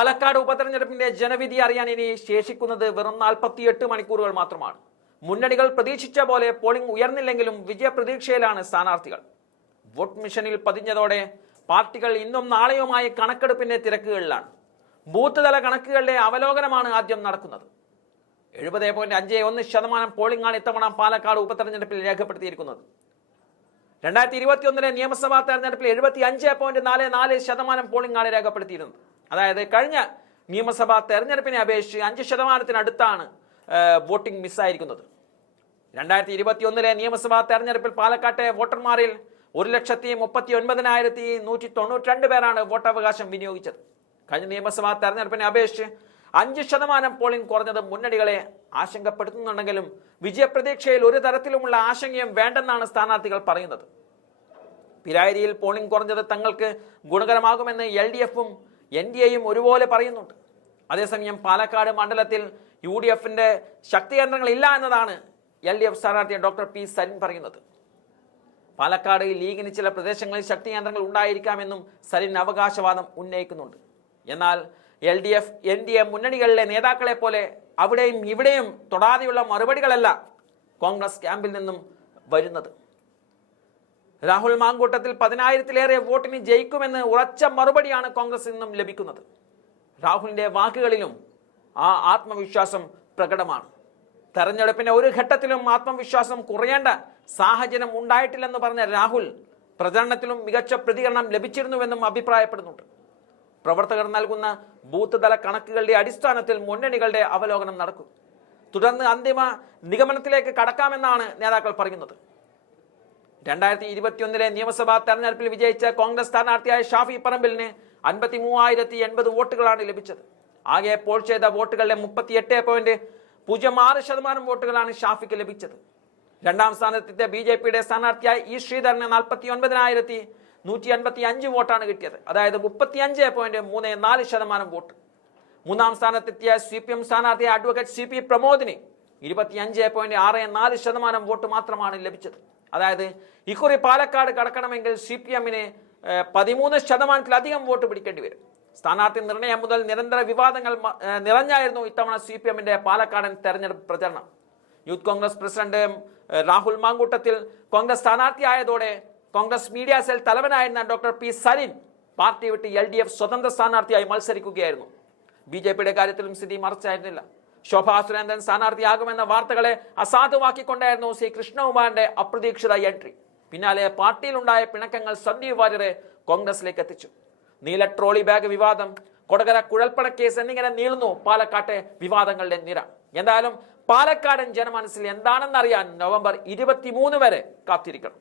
പാലക്കാട് ഉപതെരഞ്ഞെടുപ്പിന്റെ ജനവിധി അറിയാൻ ഇനി ശേഷിക്കുന്നത് വെറും നാൽപ്പത്തിയെട്ട് മണിക്കൂറുകൾ മാത്രമാണ്. മുന്നണികൾ പ്രതീക്ഷിച്ച പോലെ പോളിംഗ് ഉയർന്നില്ലെങ്കിലും വിജയപ്രതീക്ഷയിലാണ് സ്ഥാനാർത്ഥികൾ. വോട്ട് മിഷനിൽ പതിഞ്ഞതോടെ പാർട്ടികൾ ഇന്നും നാളെയുമായി കണക്കെടുപ്പിന്റെ തിരക്കുകളിലാണ്. ബൂത്ത് തല കണക്കുകളുടെ അവലോകനമാണ് ആദ്യം നടക്കുന്നത്. എഴുപത് പോയിന്റ് അഞ്ച് ഒന്ന് ശതമാനം പോളിംഗാണ് ഇത്തവണ പാലക്കാട് ഉപതെരഞ്ഞെടുപ്പിൽ രേഖപ്പെടുത്തിയിരിക്കുന്നത്. രണ്ടായിരത്തി ഇരുപത്തി ഒന്നിലെ നിയമസഭാ തെരഞ്ഞെടുപ്പിൽ എഴുപത്തി അഞ്ച് പോയിന്റ് നാല് നാല് ശതമാനം പോളിംഗ് ആണ് രേഖപ്പെടുത്തിയിരുന്നത്. അതായത് കഴിഞ്ഞ നിയമസഭാ തെരഞ്ഞെടുപ്പിനെ അപേക്ഷിച്ച് അഞ്ച് ശതമാനത്തിനടുത്താണ് വോട്ടിംഗ് മിസ്സായിരിക്കുന്നത്. രണ്ടായിരത്തി ഇരുപത്തി ഒന്നിലെ നിയമസഭാ തെരഞ്ഞെടുപ്പിൽ പാലക്കാട്ടെ വോട്ടർമാരിൽ ഒരു ലക്ഷത്തി മുപ്പത്തി ഒൻപതിനായിരത്തി നൂറ്റി തൊണ്ണൂറ്റി രണ്ട് പേരാണ് വോട്ടവകാശം വിനിയോഗിച്ചത്. കഴിഞ്ഞ നിയമസഭാ തെരഞ്ഞെടുപ്പിനെ അപേക്ഷിച്ച് അഞ്ച് ശതമാനം പോളിംഗ് കുറഞ്ഞത് മുന്നണികളെ ആശങ്കപ്പെടുത്തുന്നുണ്ടെങ്കിലും വിജയപ്രതീക്ഷയിൽ ഒരു തരത്തിലുമുള്ള ആശങ്കയും വേണ്ടെന്നാണ് സ്ഥാനാർത്ഥികൾ പറയുന്നത്. പിരായിരിയിൽ പോളിംഗ് കുറഞ്ഞത് തങ്ങൾക്ക് ഗുണകരമാകുമെന്ന് എൽ ഡി എഫും എൻ ഡി എയും ഒരുപോലെ പറയുന്നുണ്ട്. അതേസമയം പാലക്കാട് മണ്ഡലത്തിൽ യു ഡി എഫിന്റെ ശക്തികേന്ദ്രങ്ങൾ ഇല്ല എന്നതാണ് എൽ ഡി എഫ് സ്ഥാനാർത്ഥി ഡോക്ടർ പി സരിൻ പറയുന്നത്. പാലക്കാട് ലീഗിന് ചില പ്രദേശങ്ങളിൽ ശക്തി കേന്ദ്രങ്ങൾ ഉണ്ടായിരിക്കാമെന്നും സരിൻ അവകാശവാദം ഉന്നയിക്കുന്നുണ്ട്. എന്നാൽ L D F N D A മുന്നണികളിലെ നേതാക്കളെ പോലെ അവിടെയും ഇവിടെയും തൊടാതെയുള്ള മറുപടികളല്ല കോൺഗ്രസ് ക്യാമ്പിൽ നിന്നും വരുന്നത്. രാഹുൽ മാങ്കൂട്ടത്തിൽ പതിനായിരത്തിലേറെ വോട്ടിന് ജയിക്കുമെന്ന് ഉറച്ച മറുപടിയാണ് കോൺഗ്രസിൽ നിന്നും ലഭിക്കുന്നത്. രാഹുലിന്റെ വാക്കുകളിലും ആ ആത്മവിശ്വാസം പ്രകടമാണ്. തെരഞ്ഞെടുപ്പിന്റെ ഒരു ഘട്ടത്തിലും ആത്മവിശ്വാസം കുറയേണ്ട സാഹചര്യം ഉണ്ടായിട്ടില്ലെന്ന് പറഞ്ഞ രാഹുൽ പ്രചരണത്തിലും മികച്ച പ്രതികരണം ലഭിച്ചിരുന്നുവെന്നും അഭിപ്രായപ്പെടുന്നുണ്ട്. പ്രവർത്തകർ നൽകുന്ന ബൂത്ത് തല കണക്കുകളുടെ അടിസ്ഥാനത്തിൽ മുന്നണികളുടെ അവലോകനം നടക്കും. തുടർന്ന് അന്തിമ നിഗമനത്തിലേക്ക് കടക്കാമെന്നാണ് നേതാക്കൾ പറയുന്നത്. രണ്ടായിരത്തി ഇരുപത്തിയൊന്നിലെ നിയമസഭാ തെരഞ്ഞെടുപ്പിൽ വിജയിച്ച കോൺഗ്രസ് സ്ഥാനാർത്ഥിയായ ഷാഫി പറമ്പിലിന് അൻപത്തി മൂവായിരത്തി എൺപത് വോട്ടുകളാണ് ലഭിച്ചത്. ആകെ പോൾ ചെയ്ത വോട്ടുകളുടെ മുപ്പത്തിയെട്ട് പോയിന്റ് പൂജ്യം ആറ് ശതമാനം വോട്ടുകളാണ് ഷാഫിക്ക് ലഭിച്ചത്. രണ്ടാം സ്ഥാനത്തെത്തിയ ബി ജെ പിയുടെ സ്ഥാനാർത്ഥിയായ ഇ ശ്രീധരന് നാൽപ്പത്തി ഒൻപതിനായിരത്തി നൂറ്റി അൻപത്തി അഞ്ച് വോട്ടാണ് കിട്ടിയത്. അതായത് മുപ്പത്തി അഞ്ച് പോയിന്റ് മൂന്ന് നാല് ശതമാനം വോട്ട്. മൂന്നാം സ്ഥാനത്തെത്തിയ സി പി എം സ്ഥാനാർത്ഥിയായ അഡ്വക്കേറ്റ് സി പി പ്രമോദിന് ഇരുപത്തിയഞ്ച് പോയിന്റ് ആറ് നാല് ശതമാനം വോട്ട് മാത്രമാണ് ലഭിച്ചത്. അതായത് ഇക്കുറി പാലക്കാട് കടക്കണമെങ്കിൽ സി പി എമ്മിന് പതിമൂന്ന് ശതമാനത്തിലധികം വോട്ട് പിടിക്കേണ്ടി വരും. സ്ഥാനാർത്ഥി നിർണയം മുതൽ നിരന്തര വിവാദങ്ങൾ നിറഞ്ഞായിരുന്നു ഇത്തവണ സി പി എമ്മിന്റെ പാലക്കാടൻ തെരഞ്ഞെടുപ്പ് പ്രചരണം. യൂത്ത് കോൺഗ്രസ് പ്രസിഡന്റ് രാഹുൽ മാങ്കൂട്ടത്തിൽ കോൺഗ്രസ് സ്ഥാനാർത്ഥിയായതോടെ കോൺഗ്രസ് മീഡിയ സെൽ തലവനായിരുന്ന ഡോക്ടർ പി സരിൻ പാർട്ടി വിട്ട് എൽ ഡി എഫ് സ്വതന്ത്ര സ്ഥാനാർത്ഥിയായി മത്സരിക്കുകയായിരുന്നു. ബി ജെ പിയുടെ കാര്യത്തിലും സ്ഥിതി മറിച്ചായിരുന്നില്ല. ശോഭാ സുരേന്ദ്രൻ സ്ഥാനാർത്ഥിയാകുമെന്ന വാർത്തകളെ അസാധുവാക്കിക്കൊണ്ടായിരുന്നു സി കൃഷ്ണകുമാറിന്റെ അപ്രതീക്ഷിത എൻട്രി. പിന്നാലെ പാർട്ടിയിലുണ്ടായ പിണക്കങ്ങൾ സന്ദീപ് വാര്യരെ കോൺഗ്രസിലേക്ക് എത്തിച്ചു. നീല ട്രോളി ബാഗ് വിവാദം കൊടകര കുഴൽപ്പണ കേസ് എന്നിങ്ങനെ നീളുന്നു പാലക്കാട്ടെ വിവാദങ്ങളുടെ നിര. എന്തായാലും പാലക്കാടൻ ജനമനസ്സിൽ എന്താണെന്നറിയാൻ നവംബർ ഇരുപത്തിമൂന്ന് വരെ കാത്തിരിക്കണം.